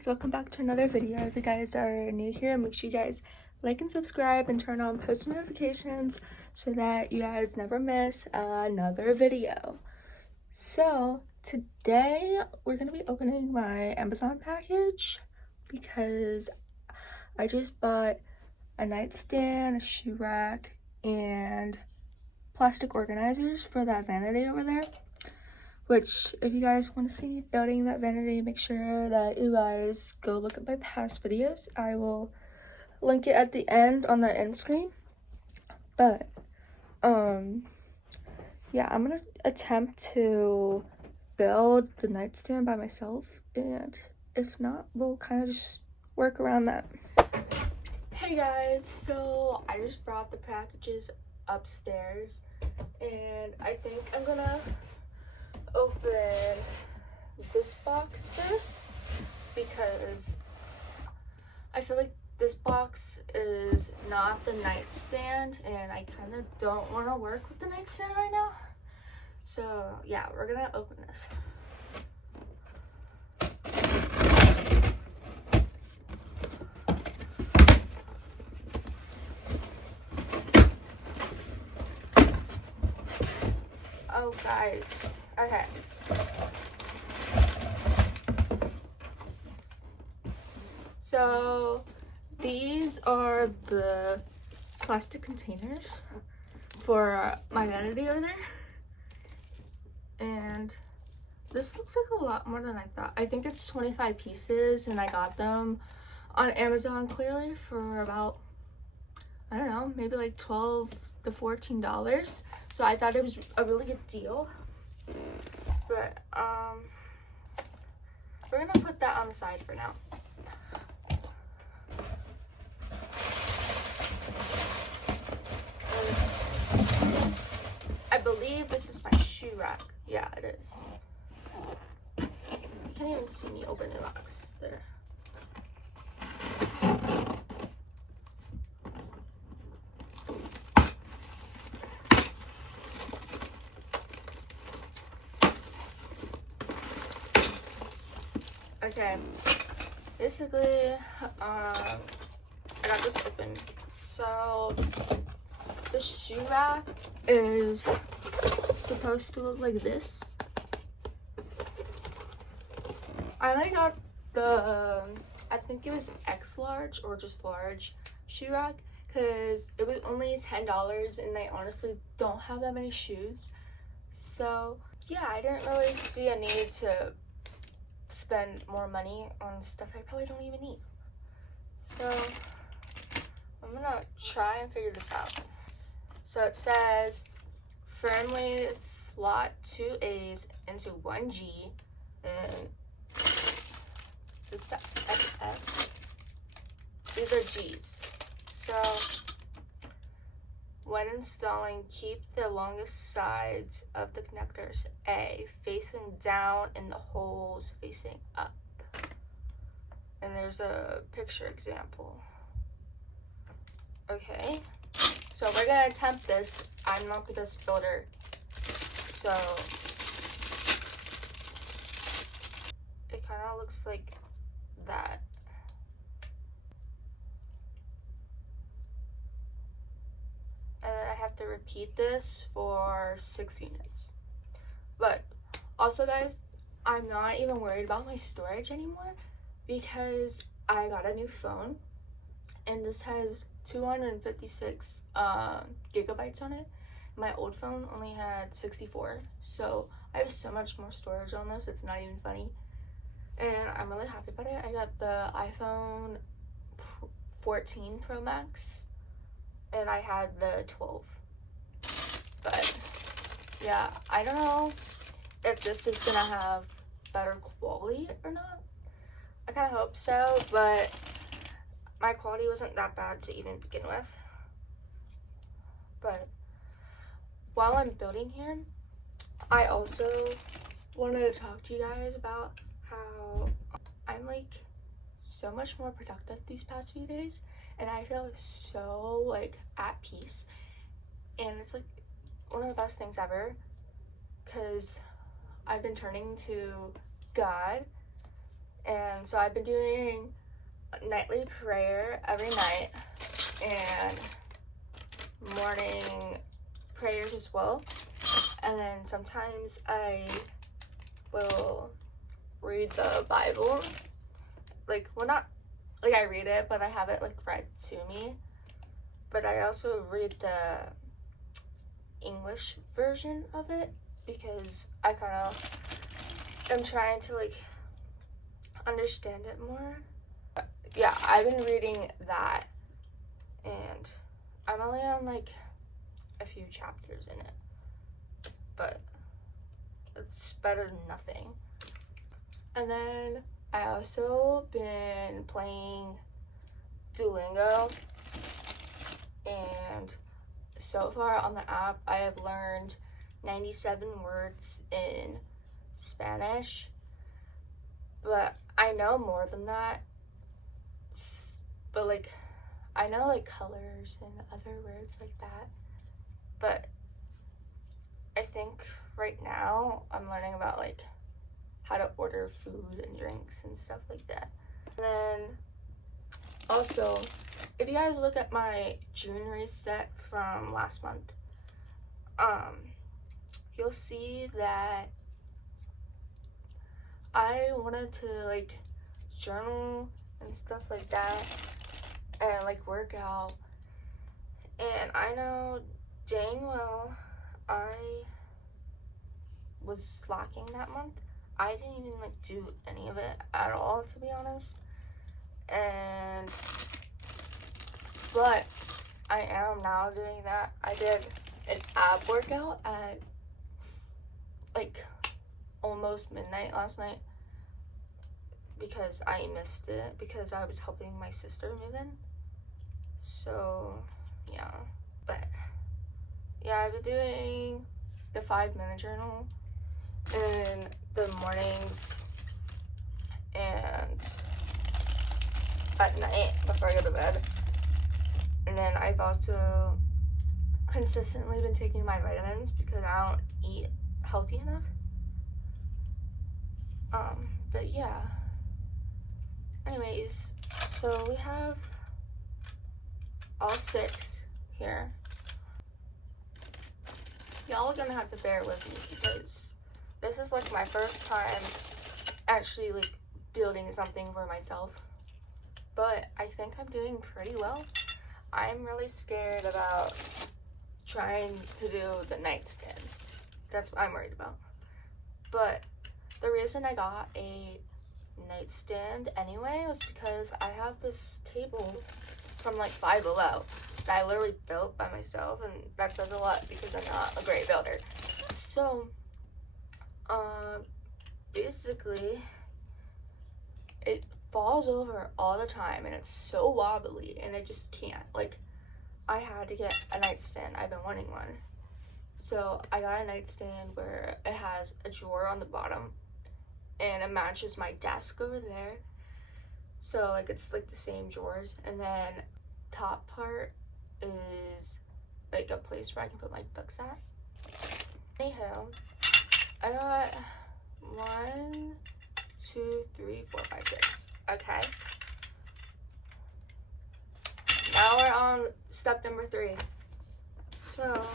guys, welcome back to another video. If you guys are new here, make sure you guys like and subscribe and turn on post notifications so that you guys never miss another video. So today we're gonna be opening my Amazon package because I just bought a nightstand, a shoe rack, and plastic organizers for that vanity over there. Which, if you guys want to see me building that vanity, make sure that you guys go look at my past videos. I will link it at the end on the end screen. But, yeah, I'm going to attempt to build the nightstand by myself. And if not, we'll kind of just work around that. Hey guys, so I just brought the packages upstairs. And I think I'm going to open this box first because I feel like this box is not the nightstand and I kind of don't want to work with the nightstand right now. So yeah, we're gonna open this. Oh guys, okay. So these are the plastic containers for my vanity over there. And this looks like a lot more than I thought. I think it's 25 pieces and I got them on Amazon clearly for about, I don't know, maybe like $12 to $14. So I thought it was a really good deal. But we're gonna put that on the side for now. I believe this is my shoe rack. Yeah, it is. You can't even see me open the box there. Okay, basically, I got this open. So the shoe rack is supposed to look like this. I only got the, I think it was X large or just large shoe rack because it was only $10 and I honestly don't have that many shoes. So yeah, I didn't really see a need to spend more money on stuff I probably don't even need. So I'm gonna try and figure this out. So it says firmly slot 2 A's into 1 G and it's the XF. These are G's. So when installing, keep the longest sides of the connectors A facing down and the holes facing up. And there's a picture example. Okay, so we're gonna attempt this. I'm not the best builder, so it kind of looks like that. And then I have to repeat this for 6 units. But also guys, I'm not even worried about my storage anymore because I got a new phone and this has 256 gigabytes on it. My old phone only had 64, so I have so much more storage on this, it's not even funny. And I'm really happy about it. I got the iPhone 14 Pro Max and I had the 12. But yeah, I don't know if this is gonna have better quality or not. I kind of hope so, but my quality wasn't that bad to even begin with. But while I'm building here, I also wanted to talk to you guys about how I'm like so much more productive these past few days and I feel so like at peace, and it's like one of the best things ever because I've been turning to God And so I've been doing nightly prayer every night and morning prayers as well. And then sometimes I will read the Bible. Like, well, not like I read it, but I have it like read to me. But I also read the English version of it because I kind of am trying to like understand it more. Yeah, I've been reading that, and I'm only on like a few chapters in it, but it's better than nothing. And then I also been playing Duolingo, and so far on the app I have learned 97 words in Spanish, but I know more than that. But like I know like colors and other words like that, but I think right now I'm learning about like how to order food and drinks and stuff like that. And then also, if you guys look at my June reset from last month, you'll see that I wanted to like journal and stuff like that and like work out. And I know dang well I was slacking that month. I didn't even like do any of it at all, to be honest. But I am now doing that. I did an ab workout at like almost midnight last night because I missed it because I was helping my sister move in. So yeah, but yeah, I've been doing the 5-minute journal in the mornings and at night before I go to bed. And then I've also consistently been taking my vitamins because I don't eat healthy enough. But yeah. Anyways, so we have all 6 here. Y'all are gonna have to bear with me because this is like my first time actually like building something for myself. But I think I'm doing pretty well. I'm really scared about trying to do the nightstand. That's what I'm worried about. But the reason I got a nightstand anyway was because I have this table from like Five Below that I literally built by myself, and that says a lot because I'm not a great builder. So basically it falls over all the time and it's so wobbly and I just can't. Like, I had to get a nightstand. I've been wanting one. So I got a nightstand where it has a drawer on the bottom and it matches my desk over there. So like it's like the same drawers, and then top part is like a place where I can put my books at. Anyhow, I got 1, 2, 3, 4, 5, 6. Okay. Now we're on step number 3. So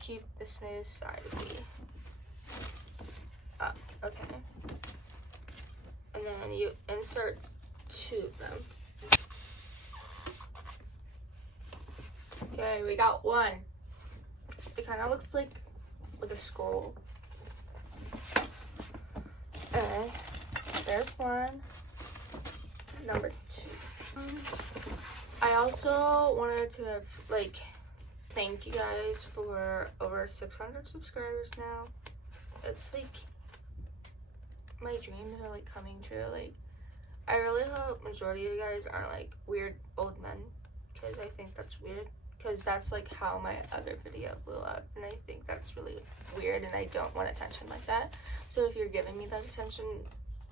keep the smooth side of me up. Okay. And then you insert 2 of them. Okay, we got 1. It kind of looks like a scroll. Okay, there's 1. Number 2. I also wanted to like thank you guys for over 600 subscribers now. It's like my dreams are like coming true. Like, I really hope majority of you guys aren't like weird old men, because I think that's weird, because that's like how my other video blew up, and I think that's really weird and I don't want attention like that. So if you're giving me that attention,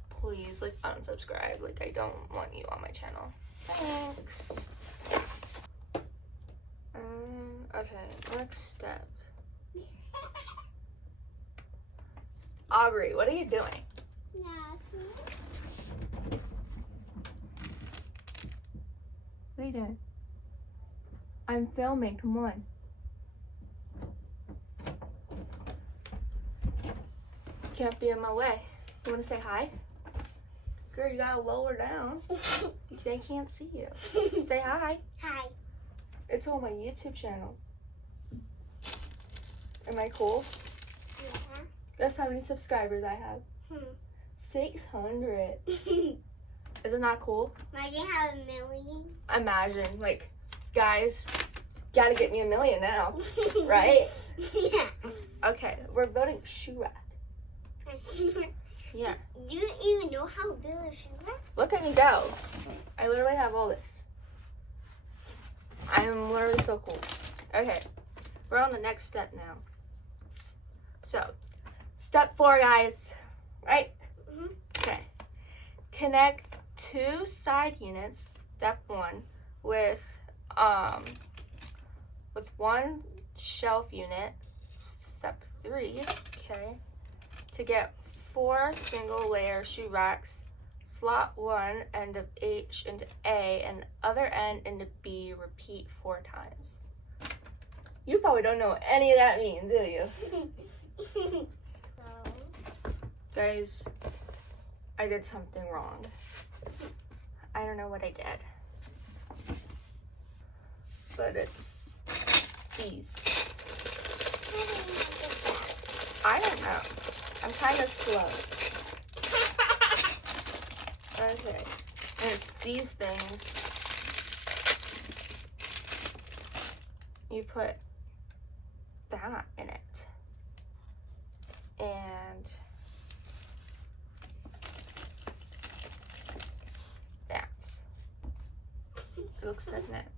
please like unsubscribe. Like, I don't want you on my channel. Thanks. Okay, next step. Aubrey, what are you doing? Nothing. What are you doing? I'm filming, come on. Can't be in my way. You wanna say hi? Girl, you gotta lower down. They can't see you. Say hi. Hi. It's on my YouTube channel. Am I cool? Yeah. Guess how many subscribers I have? 600. Isn't that cool? Imagine have 1 million. Imagine, like, guys, gotta get me 1 million now, right? Yeah. Okay, we're building a shoe rack. Yeah. You even know how to build a shoe rack? Look at me go. I literally have all this. I am literally so cool. Okay, we're on the next step now. So, step 4, guys, right? Mm-hmm. Okay. Connect 2 side units, step 1, with 1 shelf unit, step 3, okay, to get 4 single layer shoe racks. Slot 1 end of H into A and other end into B. Repeat 4 times. You probably don't know what any of that means, do you? Guys, I did something wrong. I don't know what I did. But it's these. I don't know. I'm kind of slow. Okay. And it's these things. You put that in it. And that. It looks pregnant.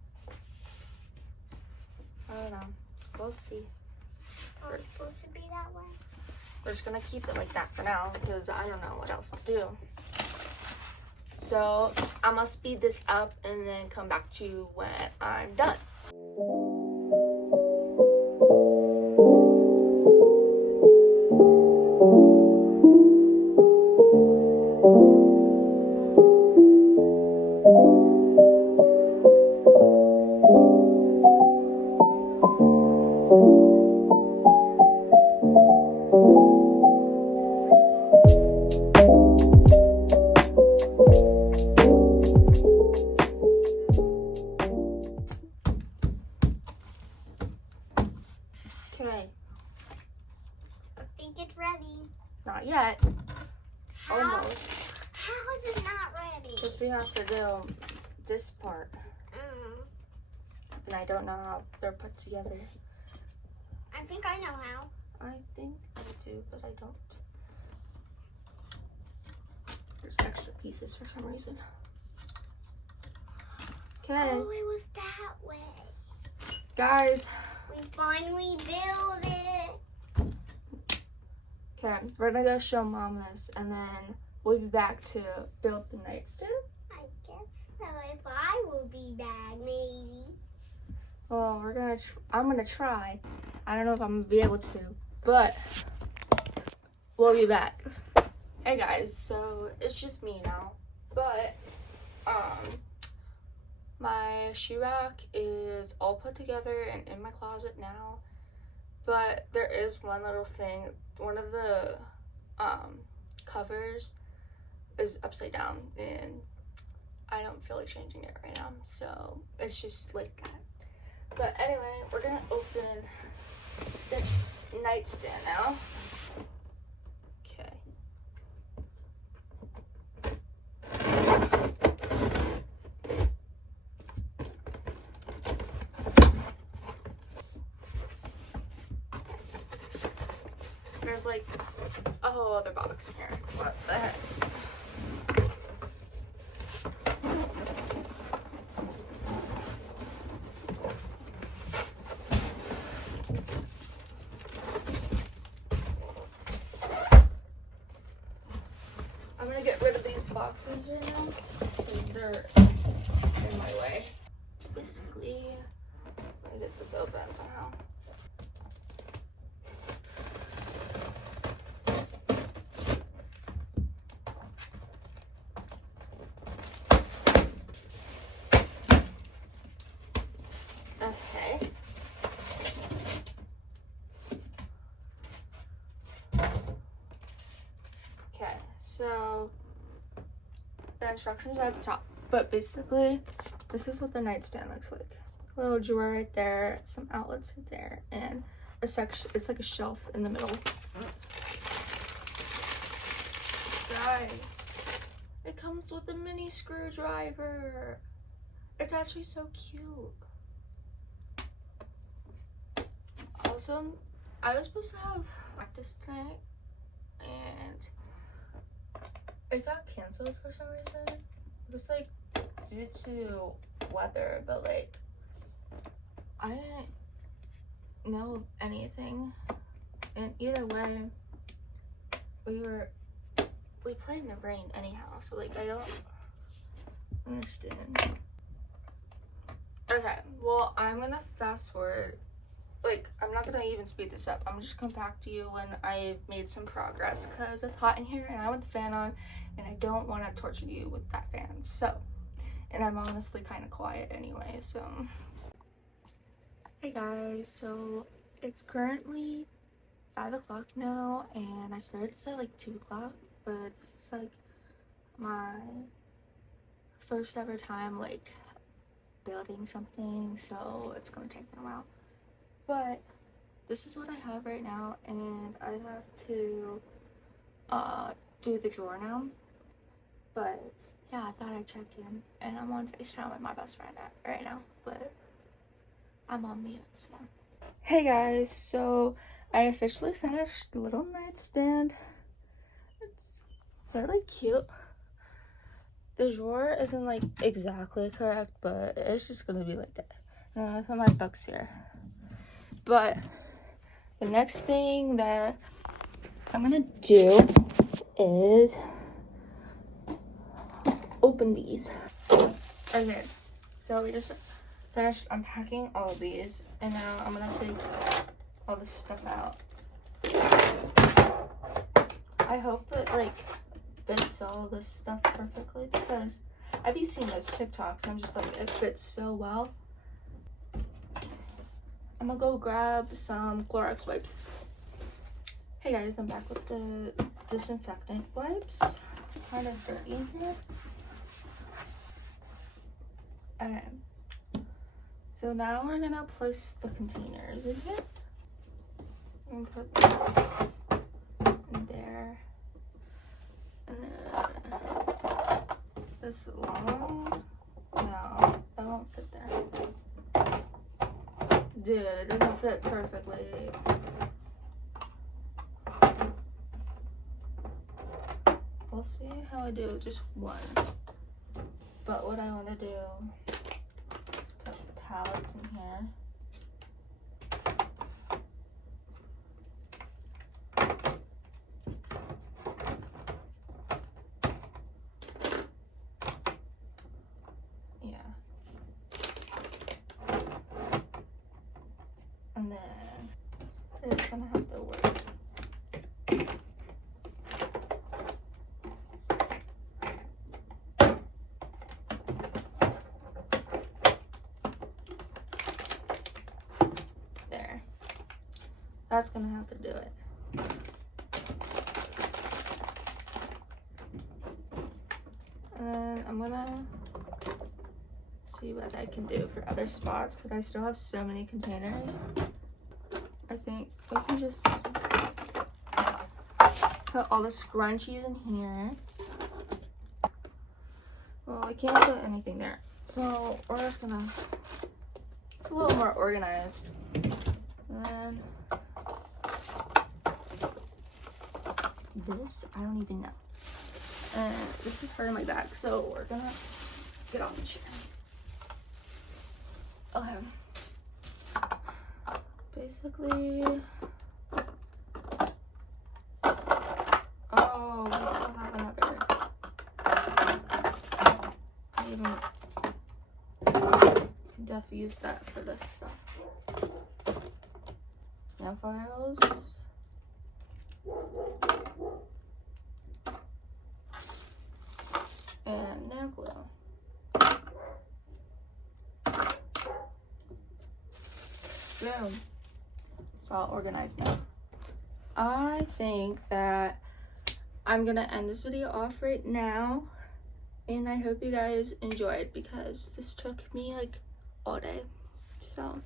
I don't know. We'll see. Oh, it's supposed to be that way? We're just gonna keep it like that for now because I don't know what else to do. So I'm gonna speed this up and then come back to you when I'm done. Okay, I think it's ready. not yet. How? Almost. How is it not ready? Because we have to do this part. And I don't know how they're put together. I think I know how. I think I do, but I don't. There's extra pieces for some reason. Okay. Oh, it was that way. Guys. We finally built it. Okay, we're gonna go show Mom this, and then we'll be back to build the nightstand. I guess so. If I will be back, maybe. Well, I'm gonna try. I don't know if I'm gonna be able to, but we'll be back. Hey guys, so it's just me now, but my shoe rack is all put together and in my closet now, but there is one little thing. One of the covers is upside down and I don't feel like changing it right now, so it's just like that. But anyway, we're gonna open the nightstand now. Okay. There's like a whole other box in here. What the heck? I'm gonna get rid of these boxes right now because they're in my way. Basically, let me get this open somehow. the instructions are at the top. But basically, this is what the nightstand looks like. A little drawer right there, some outlets right there, and a section. It's like a shelf in the middle. Guys, it comes with a mini screwdriver. It's actually so cute. Also, I was supposed to have practice tonight, and it got canceled for some reason. It was like due to weather, but like I didn't know of anything. And either way, we played in the rain anyhow, so like I don't understand. Okay, well, I'm gonna fast forward. Like, I'm not gonna even speed this up. I'm just gonna come back to you when I've made some progress, because it's hot in here and I want the fan on and I don't want to torture you with that fan. So, and I'm honestly kind of quiet anyway, so. Hey guys, so it's currently 5 o'clock now, and I started this at like 2 o'clock, but this is like my first ever time like building something, so it's gonna take me a while. But this is what I have right now, and I have to do the drawer now. But yeah, I thought I'd check in, and I'm on FaceTime with my best friend right now, but I'm on mute, so. Hey guys, so I officially finished the little nightstand. It's really cute. The drawer isn't like exactly correct, but it's just gonna be like that. And I put my books here. But the next thing that I'm gonna do is open these. Okay, so we just finished unpacking all of these, and now I'm gonna take all this stuff out. I hope it like fits all this stuff perfectly, because I've been seeing those TikToks and I'm just like, it fits so well. I'm gonna go grab some Clorox wipes. Hey guys, I'm back with the disinfectant wipes. Kind of dirty in here. Okay. So now we're gonna place the containers in here. I'm gonna put this in there. And then this long. No, that won't fit there. Dude, it doesn't fit perfectly. We'll see how I do with just one. But what I want to do is put pallets in here. Yeah. And then it's gonna have to work. There. That's gonna have to do it. And then I'm gonna see what I can do for other spots, because I still have so many containers. I think we can just put all the scrunchies in here. Well, I can't put anything there, so we're just gonna, it's a little more organized. And then this, I don't even know. And this is hurting my back, so we're gonna get off the chair. Okay. Basically, oh, we still have another. I even can definitely use that for this stuff. Now files. And nail glue. Boom. It's all organized now. I think that I'm gonna end this video off right now. and I hope you guys enjoyed because this took me like all day. So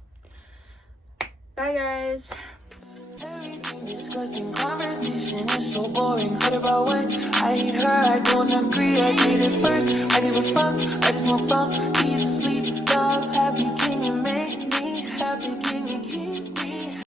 bye guys. Everything disgusting, conversation is so boring. Heard about when I hate her, I don't agree. I did it first, I give a fuck, I just want fuck.